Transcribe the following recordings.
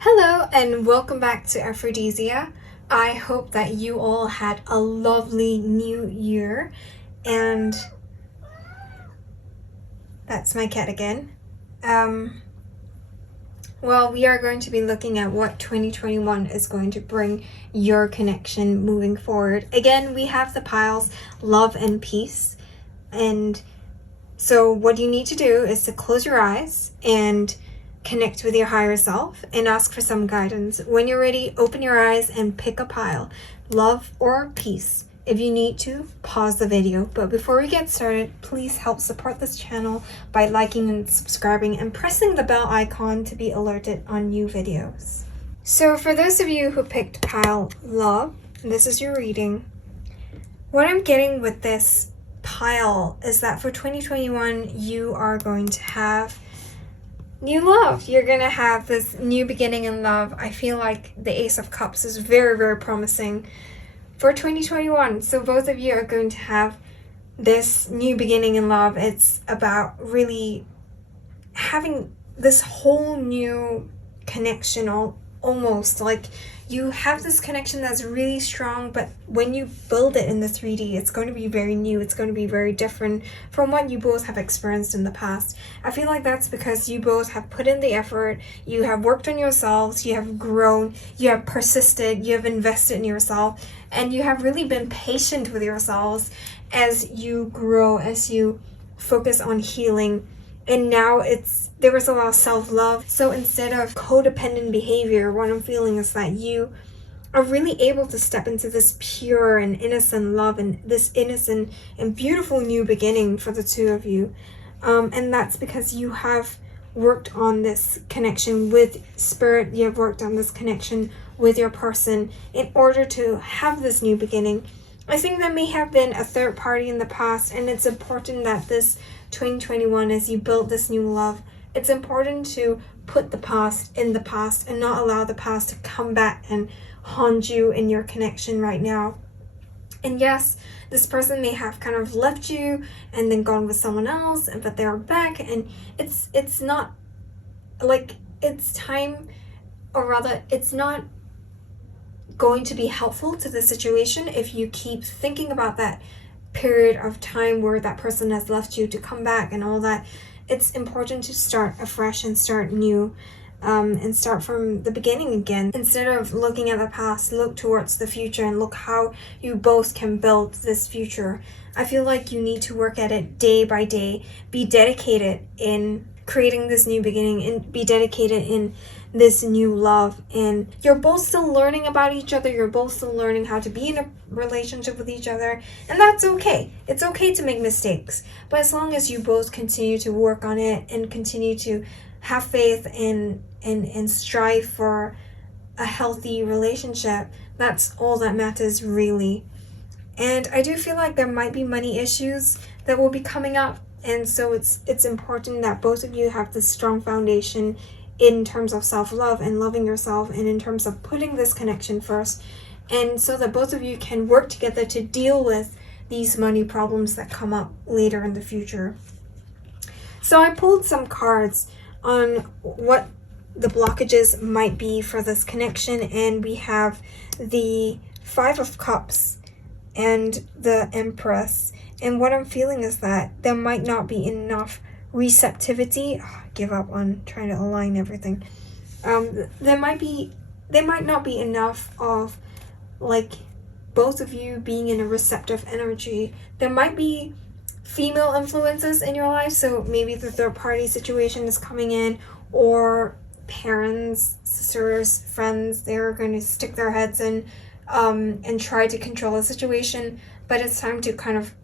Hello and welcome back to Aphrodisia. I hope that you all had a lovely new year, and that's my cat again. Well, we are going to be looking at what 2021 is going to bring your connection moving forward. Again, we have the piles love and peace, and so what you need to do is to close your eyes and connect with your higher self and ask for some guidance. When you're ready, open your eyes and pick a pile, love or peace. If you need to, pause the video. But before we get started, please help support this channel by liking and subscribing and pressing the bell icon to be alerted on new videos. So for those of you who picked pile love, this is your reading. What I'm getting with this pile is that for 2021, you are going to have new love. You're gonna have this new beginning in love. I feel like the Ace of Cups is very, very promising for 2021. So both of you are going to have this new beginning in love. It's about really having this whole new connection, almost like you have this connection that's really strong, but when you build it in the 3D, it's going to be very new. It's going to be very different from what you both have experienced in the past. I feel like that's because you both have put in the effort, you have worked on yourselves, you have grown, you have persisted, you have invested in yourself, and you have really been patient with yourselves as you grow, as you focus on healing. And now there was a lot of self-love. So instead of codependent behavior, what I'm feeling is that you are really able to step into this pure and innocent love and this innocent and beautiful new beginning for the two of you. And that's because you have worked on this connection with spirit. You have worked on this connection with your person in order to have this new beginning. I think there may have been a third party in the past, and it's important that this 2021, as you build this new love, it's important to put the past in the past and not allow the past to come back and haunt you in your connection right now. And yes, this person may have kind of left you and then gone with someone else, but they're back, and it's not like it's time, or rather it's not going to be helpful to the situation if you keep thinking about that period of time where that person has left you to come back and all that. It's important to start afresh and start new, and start from the beginning again. Instead of looking at the past, look towards the future and look how you both can build this future. I feel like you need to work at it day by day, be dedicated in creating this new beginning and be dedicated in this new love. And you're both still learning about each other, you're both still learning how to be in a relationship with each other, and that's okay. It's okay to make mistakes, but as long as you both continue to work on it and continue to have faith and strive for a healthy relationship, that's all that matters really. And I do feel like there might be money issues that will be coming up, and so it's important that both of you have this strong foundation in terms of self-love and loving yourself, and in terms of putting this connection first, and so that both of you can work together to deal with these money problems that come up later in the future. So I pulled some cards on what the blockages might be for this connection, and we have the Five of Cups and the Empress. And what I'm feeling is that there might not be enough receptivity. Give up on trying to align everything. There might not be enough of like both of you being in a receptive energy. There might be female influences in your life, so maybe the third party situation is coming in, or parents, sisters, friends, they're going to stick their heads in and try to control the situation, but it's time to kind of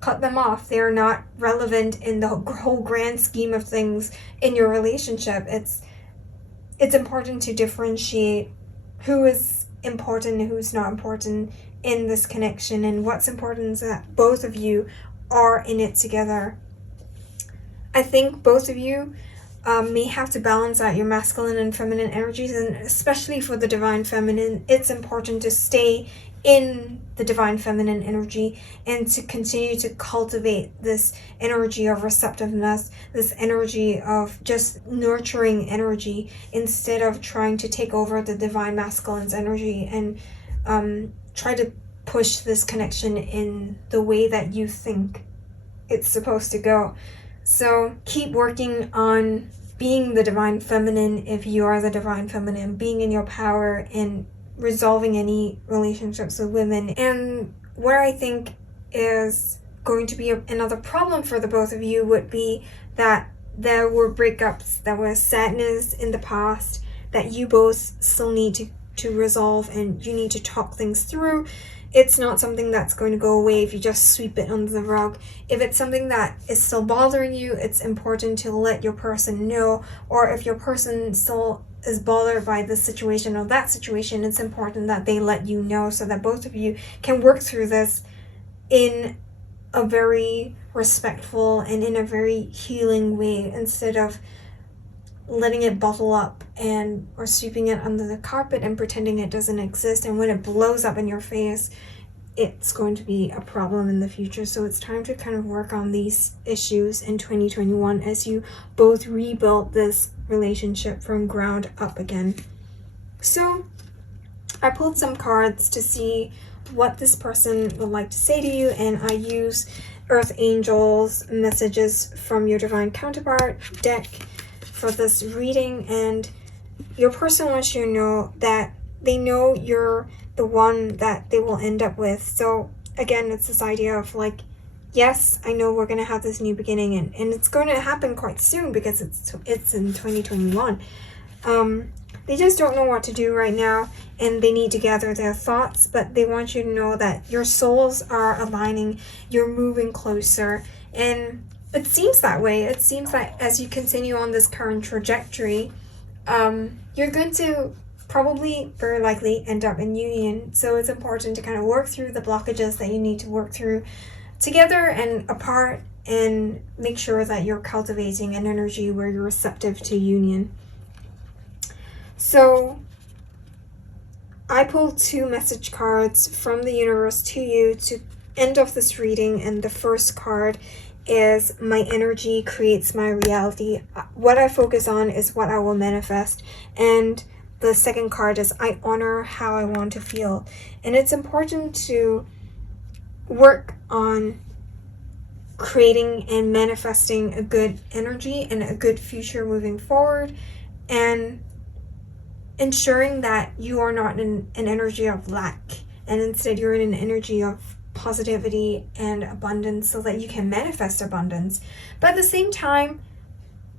cut them off. They are not relevant in the whole grand scheme of things in your relationship. It's important to differentiate who is important and who's not important in this connection, and what's important is that both of you are in it together. I think both of you may have to balance out your masculine and feminine energies, and especially for the divine feminine, it's important to stay in the divine feminine energy, and to continue to cultivate this energy of receptiveness, this energy of just nurturing energy, instead of trying to take over the divine masculine's energy and try to push this connection in the way that you think it's supposed to go. So keep working on being the divine feminine if you are the divine feminine, being in your power and resolving any relationships with women. And where I think is going to be another problem for the both of you would be that there were breakups, there was sadness in the past that you both still need to resolve, and you need to talk things through. It's not something that's going to go away if you just sweep it under the rug. If it's something that is still bothering you, it's important to let your person know. Or if your person still is bothered by this situation or that situation, it's important that they let you know, so that both of you can work through this in a very respectful and in a very healing way, instead of letting it bottle up or sweeping it under the carpet and pretending it doesn't exist. And when it blows up in your face, it's going to be a problem in the future. So it's time to kind of work on these issues in 2021 as you both rebuild this relationship from ground up again. So I pulled some cards to see what this person would like to say to you, and I use Earth Angels messages from your divine counterpart deck for this reading. And your person wants you to know that they know you're the one that they will end up with. So again, it's this idea of like, yes, I know we're going to have this new beginning, and it's going to happen quite soon because it's in 2021. They just don't know what to do right now, and they need to gather their thoughts, but they want you to know that your souls are aligning, you're moving closer, and it seems that way. It seems that as you continue on this current trajectory, you're going to probably very likely end up in union. So it's important to kind of work through the blockages that you need to work through together and apart, and make sure that you're cultivating an energy where you're receptive to union. So I pulled 2 message cards from the universe to you to end off this reading, and the first card is my energy creates my reality. What I focus on is what I will manifest. And the second card is I honor how I want to feel. And it's important to work on creating and manifesting a good energy and a good future moving forward, and ensuring that you are not in an energy of lack, and instead you're in an energy of positivity and abundance, so that you can manifest abundance. But at the same time,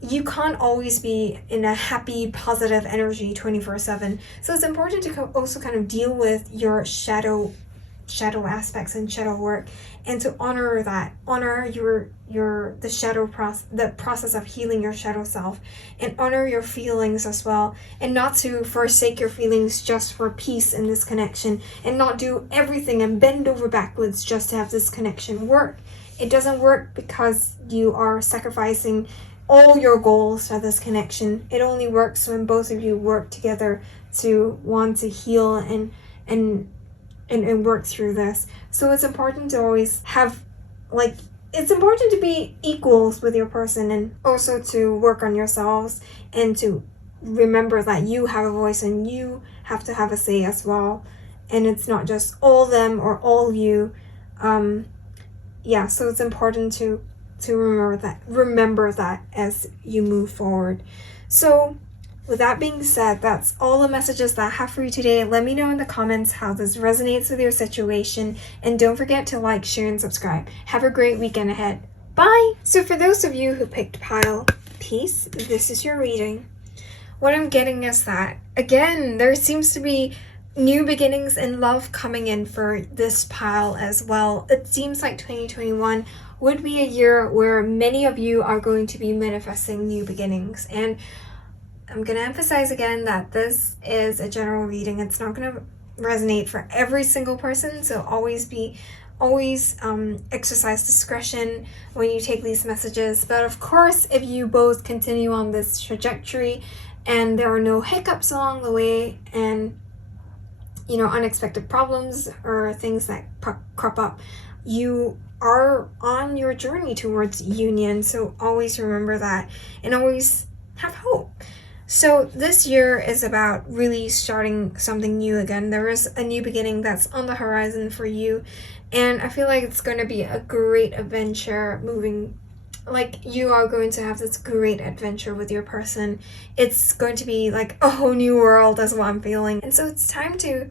you can't always be in a happy, positive energy 24/7. So it's important to also kind of deal with your shadow aspects and shadow work, and to honor that, honor the process of healing your shadow self, and honor your feelings as well, and not to forsake your feelings just for peace in this connection, and not do everything and bend over backwards just to have this connection work. It doesn't work because you are sacrificing all your goals for this connection. It only works when both of you work together to want to heal and work through this. So it's important to always have, it's important to be equals with your person, and also to work on yourselves, and to remember that you have a voice and you have to have a say as well. And it's not just all them or all you. So it's important to remember that as you move forward. So with that being said, that's all the messages that I have for you today. Let me know in the comments how this resonates with your situation, and don't forget to like, share, and subscribe. Have a great weekend ahead. Bye! So for those of you who picked pile peace, this is your reading. What I'm getting is that, again, there seems to be new beginnings in love coming in for this pile as well. It seems like 2021 would be a year where many of you are going to be manifesting new beginnings. And I'm going to emphasize again that this is a general reading. It's not going to resonate for every single person. So always exercise discretion when you take these messages. But of course, if you both continue on this trajectory and there are no hiccups along the way, and unexpected problems or things that crop up, you are on your journey towards union. So always remember that and always have hope. So this year is about really starting something new again. There is a new beginning that's on the horizon for you, and I feel like it's going to be a great adventure you are going to have this great adventure with your person. It's going to be like a whole new world, is what I'm feeling. And so it's time to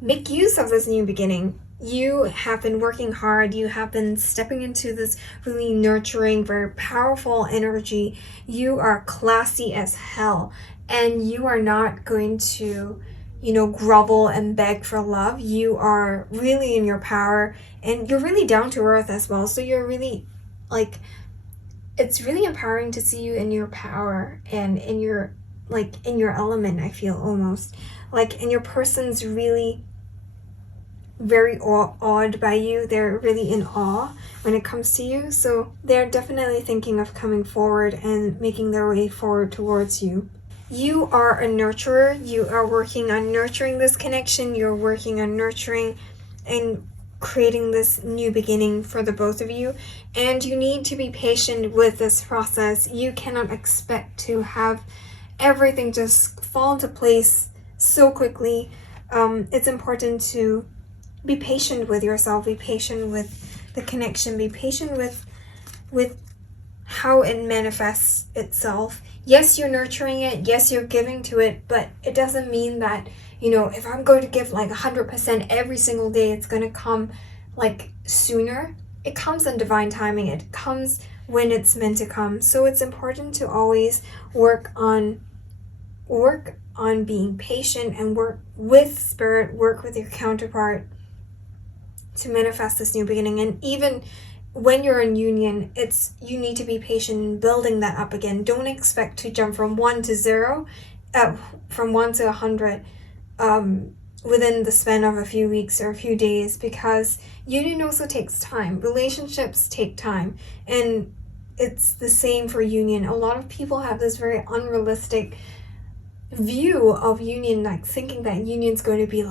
make use of this new beginning. You have been working hard. You have been stepping into this really nurturing, very powerful energy. You are classy as hell, and you are not going to grovel and beg for love. You are really in your power, and you're really down to earth as well. So you're really it's really empowering to see you in your power and in your element. I feel almost and your person's really very awed by you. They're really in awe when it comes to you. So they're definitely thinking of coming forward and making their way forward towards you. You are a nurturer. You are working on nurturing this connection. You're working on nurturing and creating this new beginning for the both of you. And you need to be patient with this process. You cannot expect to have everything just fall into place so quickly. It's important to be patient with yourself, be patient with the connection, be patient with how it manifests itself. Yes, you're nurturing it, yes, you're giving to it, but it doesn't mean that, if I'm going to give 100% every single day, it's going to come sooner. It comes in divine timing. It comes when it's meant to come. So it's important to always work on being patient and work with spirit, work with your counterpart to manifest this new beginning. And even when you're in union, you need to be patient in building that up again. Don't expect to jump from 1 to 0, from 1 to 100 within the span of a few weeks or a few days, because union also takes time. Relationships take time, and it's the same for union. A lot of people have this very unrealistic view of union, thinking that union's going to be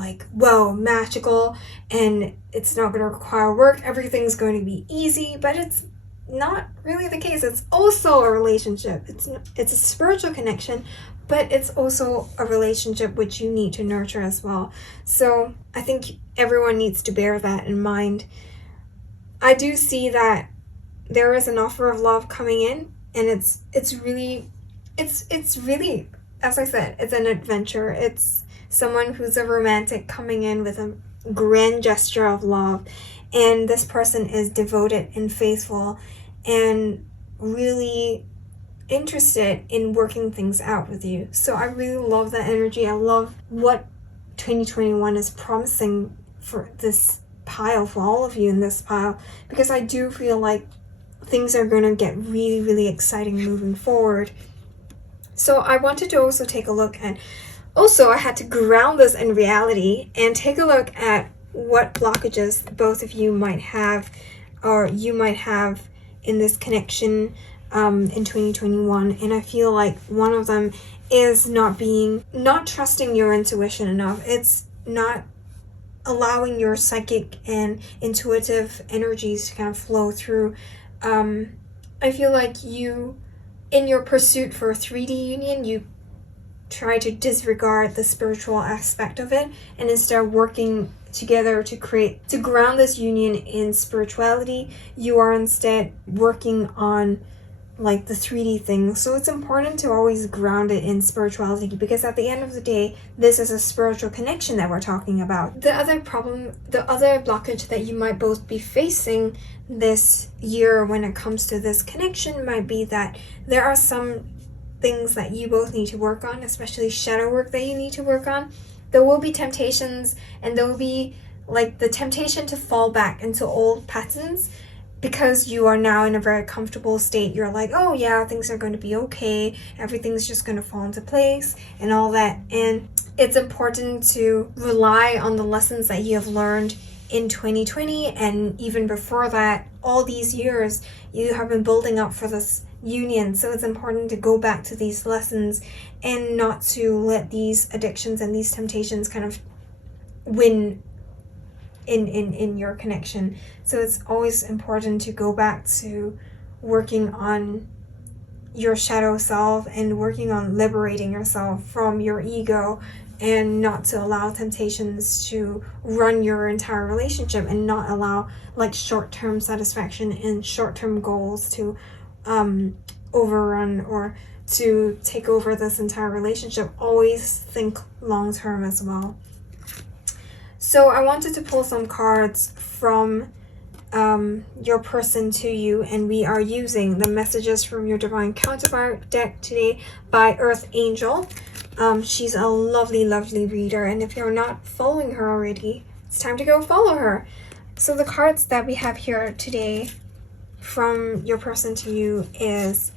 magical and it's not going to require work, everything's going to be easy, but it's not really the case. It's also a relationship. It's a spiritual connection, but it's also a relationship which you need to nurture as well. So I think everyone needs to bear that in mind. I do see that there is an offer of love coming in, and it's really, as I said, it's an adventure. It's someone who's a romantic coming in with a grand gesture of love, and this person is devoted and faithful and really interested in working things out with you. So I really love that energy. I love what 2021 is promising for this pile, for all of you in this pile, because I do feel like things are going to get really, really exciting moving forward. So I wanted to also take a look at, I had to ground this in reality and take a look at what blockages both of you might have, or you might have in this connection in 2021. And I feel like one of them is not trusting your intuition enough. It's not allowing your psychic and intuitive energies to kind of flow through. I feel like you, in your pursuit for a 3D union, you try to disregard the spiritual aspect of it, and instead of working together to ground this union in spirituality, you are instead working on the 3D things. So it's important to always ground it in spirituality, because at the end of the day, this is a spiritual connection that we're talking about. The other blockage that you might both be facing this year when it comes to this connection might be that there are some things that you both need to work on, especially shadow work that you need to work on. There will be temptations, and there will be the temptation to fall back into old patterns, because you are now in a very comfortable state. You're oh yeah, things are going to be okay, everything's just going to fall into place and all that. And it's important to rely on the lessons that you have learned in 2020, and even before that, all these years you have been building up for this union. So it's important to go back to these lessons and not to let these addictions and these temptations kind of win in your connection. So it's always important to go back to working on your shadow self and working on liberating yourself from your ego, and not to allow temptations to run your entire relationship, and not allow like short-term satisfaction and short-term goals to overrun or to take over this entire relationship. Always think long-term as well. So I wanted to pull some cards from your person to you, and we are using the Messages from Your Divine Counterpart deck today by Earth Angel. She's a lovely, lovely reader, and if you're not following her already, it's time to go follow her. So the cards that we have here today from your person to you is,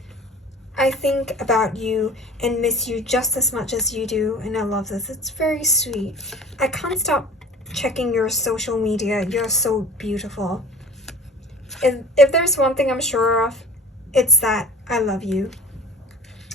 I think about you and miss you just as much as you do, and I love this. It's very sweet. I can't stop checking your social media. You're so beautiful. If there's one thing I'm sure of, it's that I love you.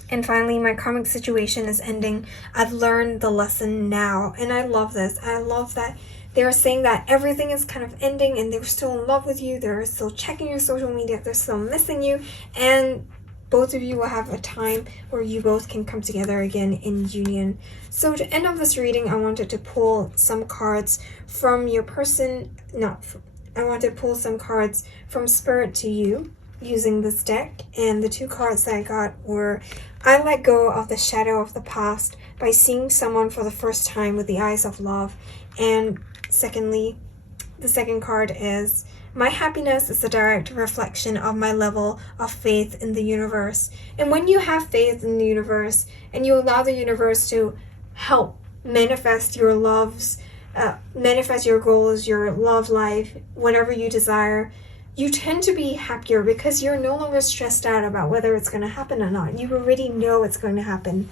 And finally, my karmic situation is ending. I've learned the lesson now, and I love this. I love that they're saying that everything is kind of ending and they're still in love with you. They're still checking your social media. They're still missing you, and both of you will have a time where you both can come together again in union. So to end off this reading, I wanted to pull some cards from your person. I wanted to pull some cards from Spirit to you using this deck. And the two cards that I got were, I let go of the shadow of the past by seeing someone for the first time with the eyes of love. And secondly, the second card is, my happiness is a direct reflection of my level of faith in the universe. And when you have faith in the universe and you allow the universe to help manifest your loves, manifest your goals, your love life, whatever you desire, you tend to be happier because you're no longer stressed out about whether it's going to happen or not. You already know it's going to happen.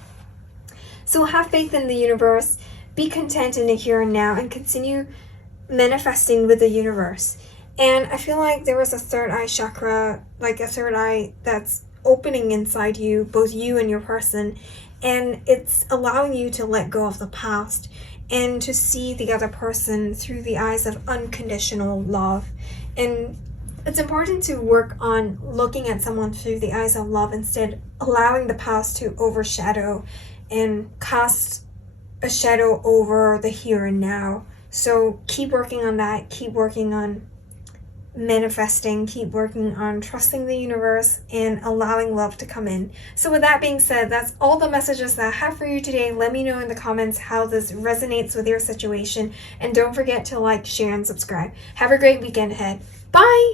So have faith in the universe, be content in the here and now, and continue manifesting with the universe. And I feel like there was a third eye chakra, like a third eye that's opening inside you, both you and your person, and it's allowing you to let go of the past and to see the other person through the eyes of unconditional love. And it's important to work on looking at someone through the eyes of love, instead allowing the past to overshadow and cast a shadow over the here and now. So keep working on that, keep working on manifesting, keep working on trusting the universe and allowing love to come in. So with that being said, that's all the messages that I have for you today. Let me know in the comments how this resonates with your situation, and don't forget to like, share, and subscribe. Have a great weekend ahead. Bye!